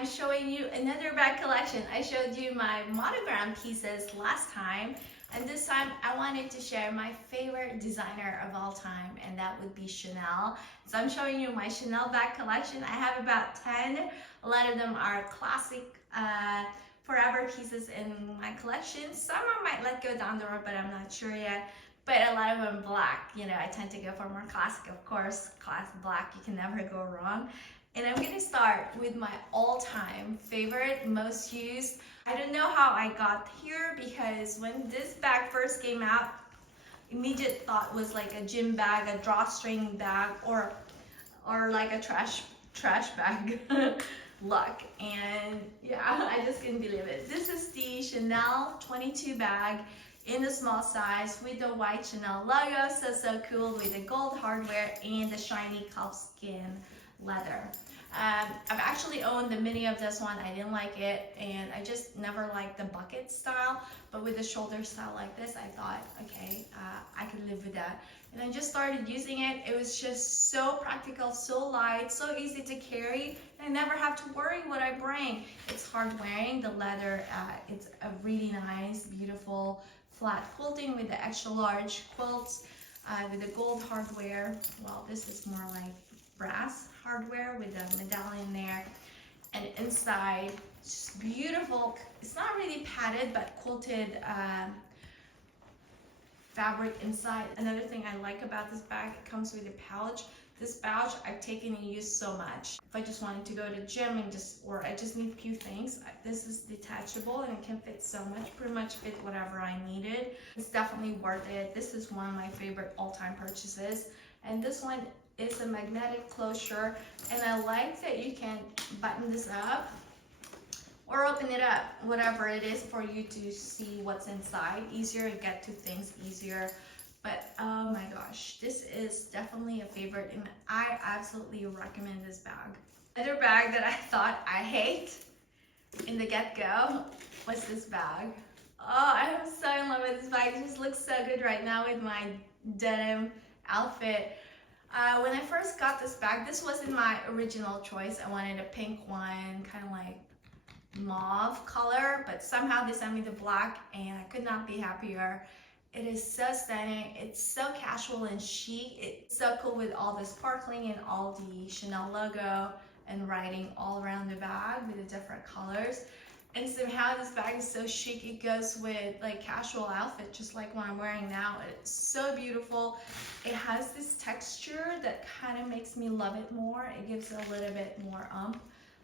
I'm showing you another bag collection. I showed you my monogram pieces last time, and this time I wanted to share my favorite designer of all time, and that would be Chanel. So I'm showing you my Chanel bag collection. I have about 10. A lot of them are classic forever pieces in my collection. Some I might let go down the road, but I'm not sure yet. But a lot of them black. You know, I tend to go for more classic, of course. Classic black, you can never go wrong. And I'm gonna start with my all-time favorite, most used. I don't know how I got here because when this bag first came out, immediate thought was like a gym bag, a drawstring bag, or like a trash bag look. And yeah, I just couldn't believe it. This is the Chanel 22 bag in the small size with the white Chanel logo, so cool, with the gold hardware and the shiny calfskin leather. I've actually owned the mini of this one. I didn't like it, and I just never liked the bucket style, but with the shoulder style like this, I thought, okay, I could live with that. And I just started using it. It was just so practical, so light, so easy to carry. I never have to worry what I bring. It's hard wearing, the leather, it's a really nice, beautiful, flat quilting with the extra large quilts, with the gold hardware. Well, this is more like brass hardware with a medallion there, and inside just beautiful. It's not really padded but quilted fabric inside. Another thing I like about this bag, it comes with a pouch. This pouch I've taken and used so much. If I just wanted to go to the gym and or I just need a few things, this is detachable and it can fit so much, pretty much fit whatever I needed. It's definitely worth it. This is one of my favorite all-time purchases, and this one is a magnetic closure, and I like that you can button this up or open it up, whatever it is, for you to see what's inside easier, get to things easier. But oh my gosh, this is definitely a favorite, and I absolutely recommend this bag. Another bag that I thought I hate in the get-go was this bag. Oh, I'm so in love with this bag. It just looks so good right now with my denim outfit. When I first got this bag, this wasn't my original choice. I wanted a pink one, kind of like mauve color, but somehow they sent me the black, and I could not be happier. It is so stunning. It's so casual and chic. It's so cool with all the sparkling and all the Chanel logo and writing all around the bag with the different colors. And somehow this bag is so chic. It goes with like casual outfit, just like what I'm wearing now. It's so beautiful. It has this texture that kind of makes me love it more. It gives it a little bit more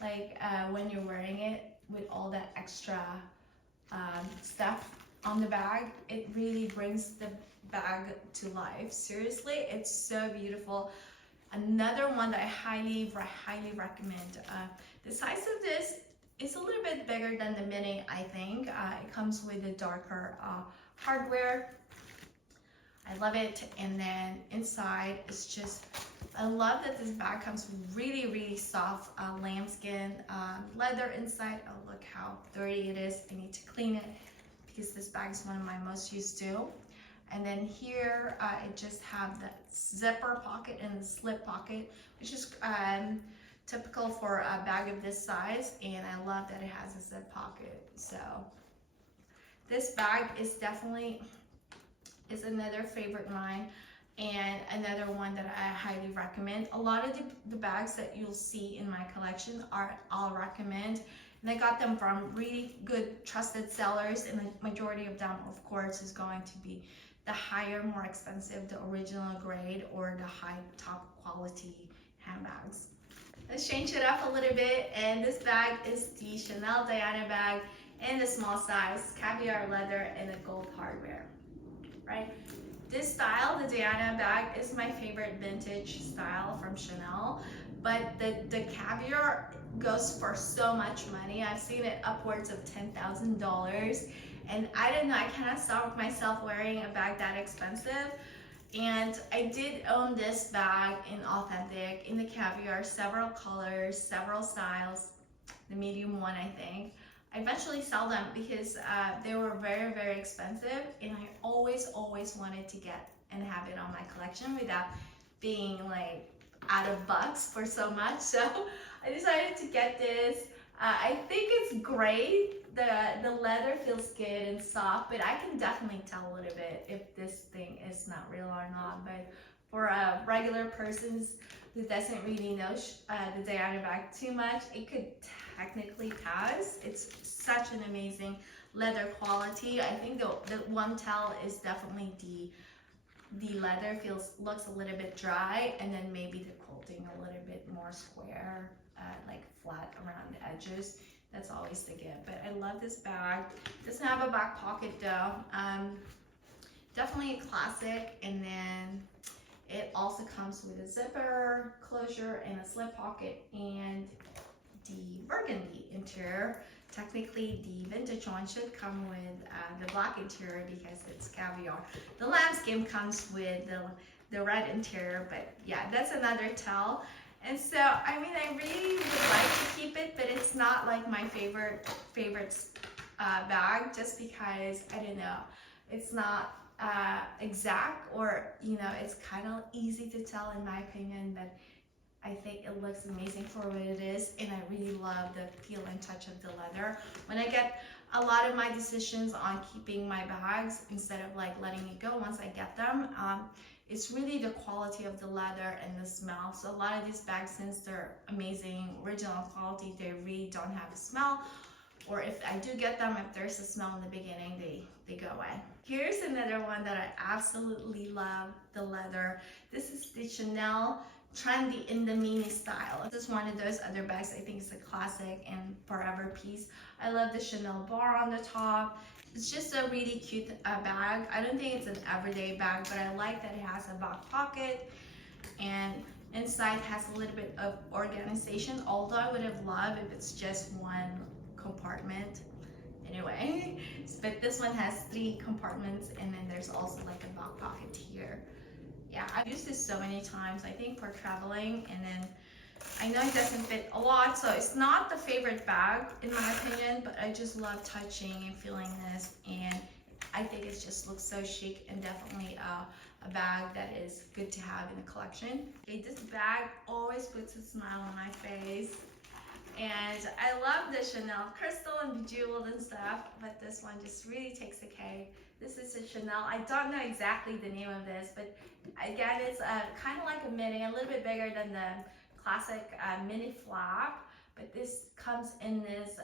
like when you're wearing it with all that extra stuff on the bag. It really brings the bag to life. Seriously, it's so beautiful. Another one that I highly recommend. The size of this is a little bit bigger than the mini, I think. It comes with a darker hardware. I love it. And then inside it's just, I love that this bag comes with really soft lambskin leather inside. Oh, look how dirty it is. I need to clean it because this bag is one of my most used too. And then here it just have the zipper pocket and the slip pocket, which is typical for a bag of this size, and I love that it has a zip pocket. So this bag is definitely another favorite of mine, and another one that I highly recommend. A lot of the bags that you'll see in my collection I'll recommend, and I got them from really good trusted sellers, and the majority of them, of course, is going to be the higher, more expensive, the original grade or the high top quality handbags. Let's change it up a little bit, and this bag is the Chanel Diana bag in the small size, caviar leather and a gold hardware, right? This style, the Diana bag, is my favorite vintage style from Chanel, but the caviar goes for so much money. I've seen it upwards of $10,000, and I don't know, I cannot stop myself wearing a bag that expensive. And I did own this bag in authentic, in the caviar, several colors, several styles, the medium one, I think. I eventually sell them because they were very expensive, and I always wanted to get and have it on my collection without being like out of bucks for so much. So I decided to get this. I think it's great. The leather feels good and soft, but I can definitely tell a little bit if this thing is not real or not. But for a regular person who doesn't really know the designer bag too much, it could technically pass. It's such an amazing leather quality. I think the one tell is definitely the leather looks a little bit dry, and then maybe the quilting a little bit more square, like flat around the edges. That's always the gift. But I love this bag. It doesn't have a back pocket though. Definitely a classic. And then it also comes with a zipper closure and a slip pocket and the burgundy interior. Technically, the vintage one should come with the black interior because it's caviar. The lambskin comes with the red interior, but yeah, that's another tell. And so, I mean, I really would like to keep it, but it's not like my favorite bag, just because, I don't know, it's not exact, or, you know, it's kind of easy to tell in my opinion, but I think it looks amazing for what it is, and I really love the feel and touch of the leather. When I get a lot of my decisions on keeping my bags, instead of like letting it go once I get them, it's really the quality of the leather and the smell. So a lot of these bags, since they're amazing, original quality, they really don't have a smell. Or if I do get them, if there's a smell in the beginning, they go away. Here's another one that I absolutely love, the leather. This is the Chanel Trendy in the Mini style. This is one of those other bags I think is a classic and forever piece. I love the Chanel bar on the top. It's just a really cute bag. I don't think it's an everyday bag, but I like that it has a back pocket, and inside has a little bit of organization, although I would have loved if it's just one compartment. Anyway, but this one has 3 compartments, and then there's also like a back pocket here. Yeah, I've used this so many times, I think for traveling, and then I know it doesn't fit a lot, so it's not the favorite bag in my opinion, but I just love touching and feeling this, and I think it just looks so chic, and definitely a bag that is good to have in a collection. Okay, this bag always puts a smile on my face, and I love the Chanel crystal and bejeweled and stuff, but this one just really takes the cake. This is a Chanel. I don't know exactly the name of this, but again, it's kind of like a mini, a little bit bigger than the classic mini flap, but this comes in this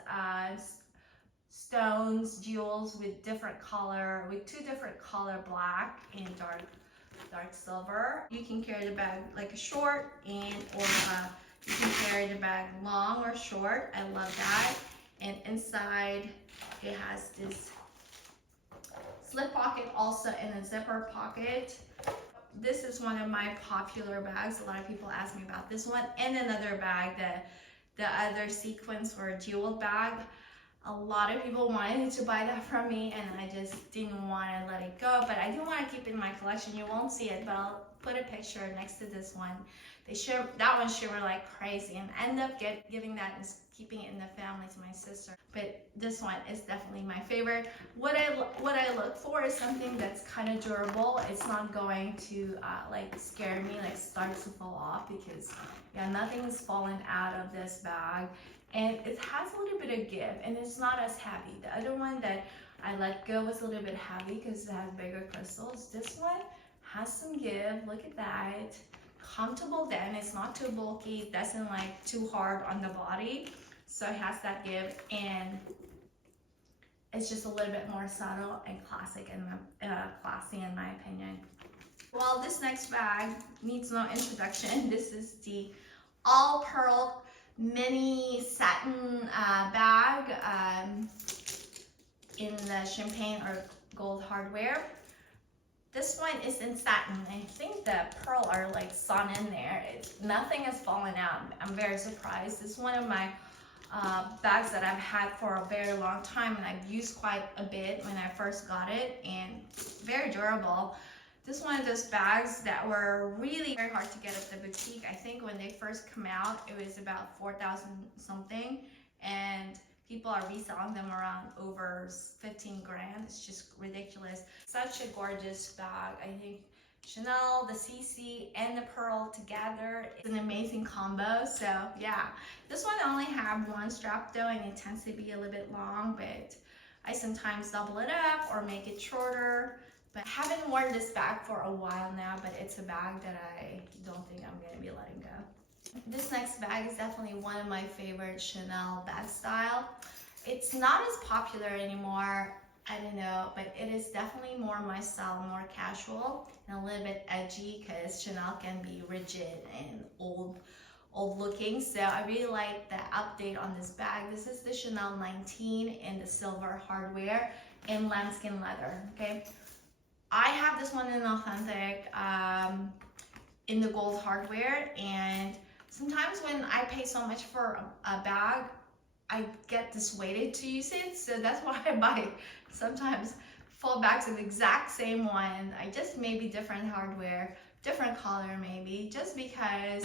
stones, jewels with different color, with 2 different color, black and dark silver. You can carry the bag like a short, and or you can carry the bag long or short. I love that. And inside it has this slip pocket also, and a zipper pocket. This is one of my popular bags. A lot of people ask me about this one, and another bag, the other Sequins for a jeweled bag. A lot of people wanted to buy that from me, and I just didn't want to let it go, but I do want to keep it in my collection. You won't see it, but I'll put a picture next to this one. That one shimmer like crazy, and end up giving that and keeping it in the family to my sister. But this one is definitely my favorite. What I look for is something that's kind of durable. It's not going to like scare me, like starts to fall off, because yeah, nothing's fallen out of this bag. And it has a little bit of give, and it's not as heavy. The other one that I let go was a little bit heavy because it has bigger crystals. This one has some give. Look at that. Comfortable then. It's not too bulky. It doesn't like too hard on the body. So it has that give, and it's just a little bit more subtle and classic and classy in my opinion. Well, this next bag needs no introduction. This is the all pearl mini satin bag in the champagne or gold hardware. This one is in satin. I think the pearl are like sewn in there. Nothing has fallen out. I'm very surprised. This is one of my bags that I've had for a very long time, and I've used quite a bit when I first got it, and very durable. This is one of those bags that were really very hard to get at the boutique. I think when they first come out, it was about 4,000 something, and people are reselling them around over 15 grand. It's just ridiculous. Such a gorgeous bag. I think Chanel, the CC, and the pearl together. It's an amazing combo. So yeah, this one only have one strap though, and it tends to be a little bit long, but I sometimes double it up or make it shorter. But I haven't worn this bag for a while now, but it's a bag that I don't think I'm gonna be letting go. This next bag is definitely one of my favorite Chanel bag style. It's not as popular anymore, I don't know, but it is definitely more my style, more casual and a little bit edgy, because Chanel can be rigid and old looking. So I really like the update on this bag. This is the Chanel 19 in the silver hardware in lambskin leather. Okay, I have this one in authentic in the gold hardware, and sometimes when I pay so much for a bag, I get dissuaded to use it. So that's why I buy sometimes full bags of the exact same one. I just maybe different hardware, different color maybe, just because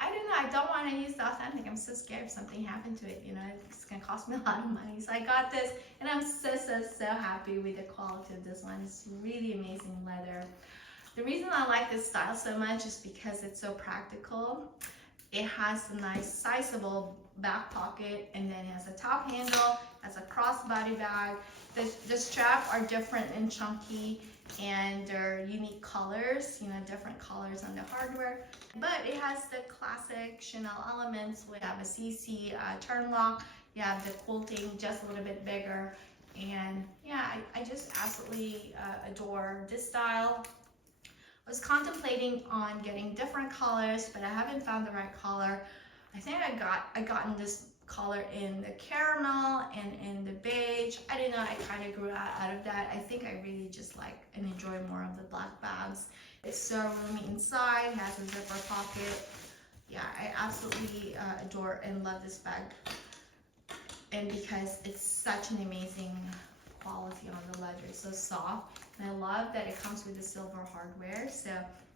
I don't know, I don't want to use the authentic. I'm so scared if something happened to it, you know, it's gonna cost me a lot of money. So I got this, and I'm so happy with the quality of this one. It's really amazing leather. The reason I like this style so much is because it's so practical. It has a nice sizable back pocket, and then it has a top handle, has a crossbody bag. The straps are different and chunky, and they're unique colors, you know, different colors on the hardware. But it has the classic Chanel elements. We have a CC turn lock, you have the quilting just a little bit bigger, and yeah, I just absolutely adore this style. I was contemplating on getting different colors, but I haven't found the right color. I think I gotten this color in the caramel and in the beige. I don't know, I kind of grew out of that. I think I really just like and enjoy more of the black bags. It's so roomy inside, has a zipper pocket. Yeah, I absolutely adore and love this bag. And because it's such an amazing quality on the leather, it's so soft. And I love that it comes with the silver hardware, so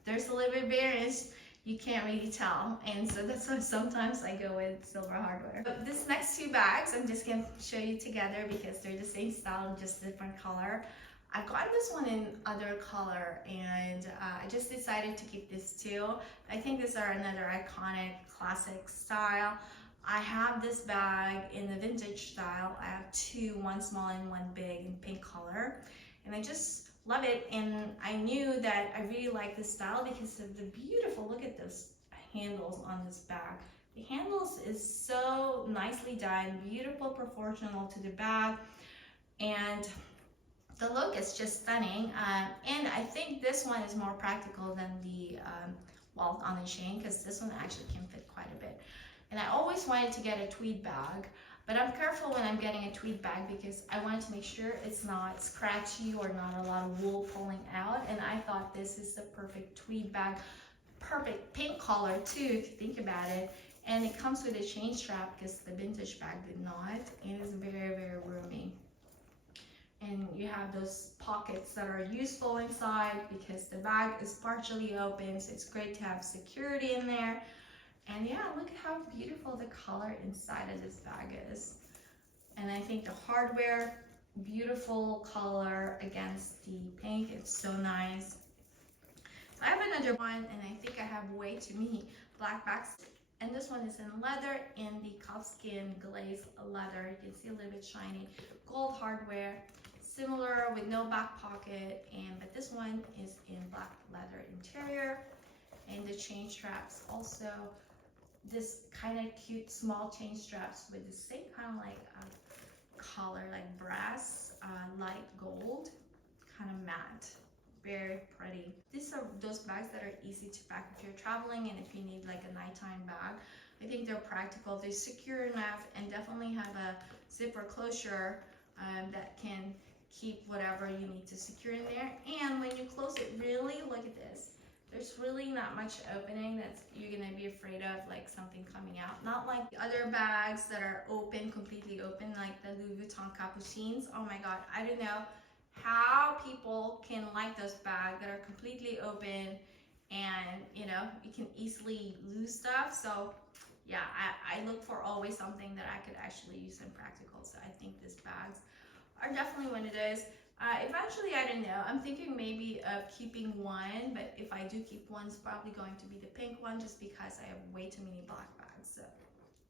there's a little bit of variance, you can't really tell, and so that's why sometimes I go with silver hardware. But this next two bags, I'm just gonna show you together because they're the same style, just different color. I got this one in other color, and I just decided to keep this too. I think these are another iconic classic style. I have this bag in the vintage style. I have two, one small and one big in pink color, and I just love it. And I knew that I really like this style because of the beautiful, look at those handles on this bag. The handles is so nicely done, beautiful proportional to the bag, and the look is just stunning. And I think this one is more practical than the walt on the chain, because this one actually can fit quite a bit. And I always wanted to get a tweed bag, but I'm careful when I'm getting a tweed bag because I wanted to make sure it's not scratchy or not a lot of wool pulling out. And I thought this is the perfect tweed bag, perfect pink color too, if you think about it. And it comes with a chain strap because the vintage bag did not. It is very roomy. And you have those pockets that are useful inside because the bag is partially open, so it's great to have security in there. And yeah, look at how beautiful the color inside of this bag is. And I think the hardware, beautiful color against the pink, it's so nice. So I have another one, and I think I have way too many black bags. And this one is in leather, in the Calfskin glazed leather. You can see a little bit shiny, gold hardware, similar with no back pocket, but this one is in black leather interior. And the chain straps also, this kind of cute small chain straps with the same kind of like color, like brass, light gold, kind of matte, very pretty. These are those bags that are easy to pack if you're traveling and if you need like a nighttime bag. I think they're practical, they're secure enough, and definitely have a zipper closure that can keep whatever you need to secure in there. And when you close it, really look at this. There's really not much opening that you're gonna be afraid of, like something coming out. Not like the other bags that are open, completely open, like the Louis Vuitton Capuchins. Oh my God, I don't know how people can like those bags that are completely open, and you know, you can easily lose stuff. So yeah, I look for always something that I could actually use in practical. So I think these bags are definitely one of those. Eventually, I don't know. I'm thinking maybe of keeping one, but if I do keep one, it's probably going to be the pink one just because I have way too many black bags. So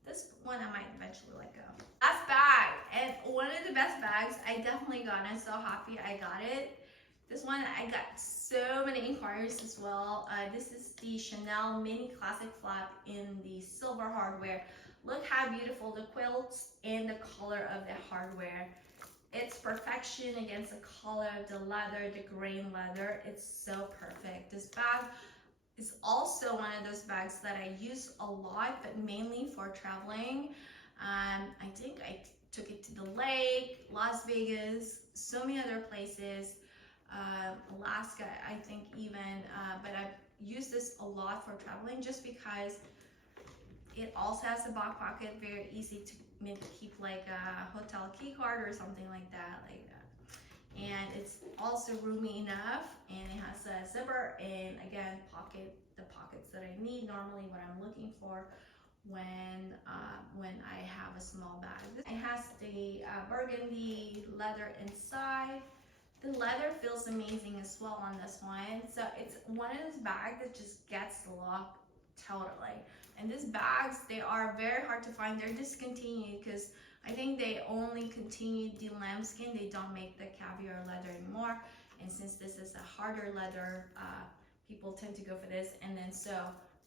this one I might eventually let go. Last bag, and one of the best bags. I definitely got it. I'm so happy I got it. This one, I got so many inquiries as well. This is the Chanel Mini Classic Flap in the silver hardware. Look how beautiful the quilts and the color of the hardware. It's perfection against the color of the leather, the grain leather. It's so perfect. This bag is also one of those bags that I use a lot, but mainly for traveling. I think I took it to the lake, Las Vegas, so many other places, Alaska, I think even, but I've used this a lot for traveling just because it also has a back pocket, very easy to keep like a hotel key card or something like that, and it's also roomy enough, and it has a zipper and again the pockets that I need normally, what I'm looking for when I have a small bag. It has the burgundy leather inside. The leather feels amazing as well on this one, so it's one of those bags that just gets the look totally. And these bags, they are very hard to find. They're discontinued because I think they only continued the lambskin. They don't make the caviar leather anymore. And since this is a harder leather, people tend to go for this. And then so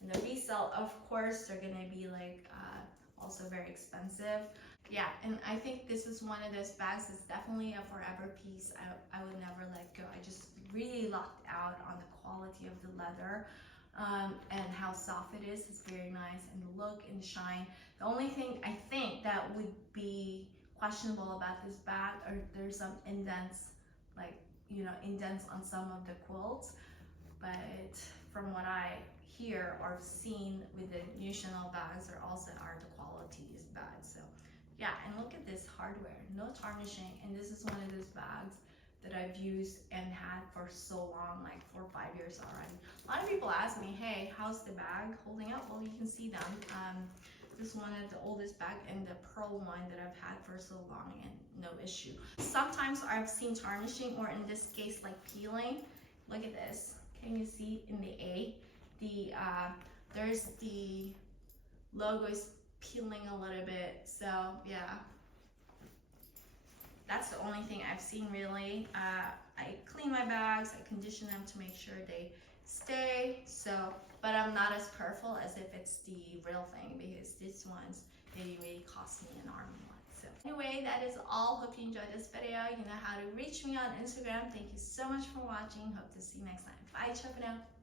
in the resale, of course, they're gonna be like also very expensive. Yeah, and I think this is one of those bags that's definitely a forever piece. I would never let go. I just really locked out on the quality of the leather. And how soft it is. It's very nice, and the look and the shine. The only thing I think that would be questionable about this bag are there's some indents, like, you know, indents on some of the quilts, but from what I hear or seen with the new Chanel bags, there also are the quality is bad. So yeah, and look at this hardware, no tarnishing, and this is one of those bags that I've used and had for so long, like 4 or 5 years already. A lot of people ask me, hey, how's the bag holding up? Well, you can see them. This is one of the oldest bag and the pearl one that I've had for so long and no issue. Sometimes I've seen tarnishing, or in this case, like peeling. Look at this. Can you see in the A? There's the logo is peeling a little bit. So yeah. That's the only thing I've seen really. I clean my bags, I condition them to make sure they stay. So, but I'm not as careful as if it's the real thing, because these ones, they really cost me an arm and leg. So anyway, that is all. Hope you enjoyed this video. You know how to reach me on Instagram. Thank you so much for watching. Hope to see you next time. Bye, ciao for now.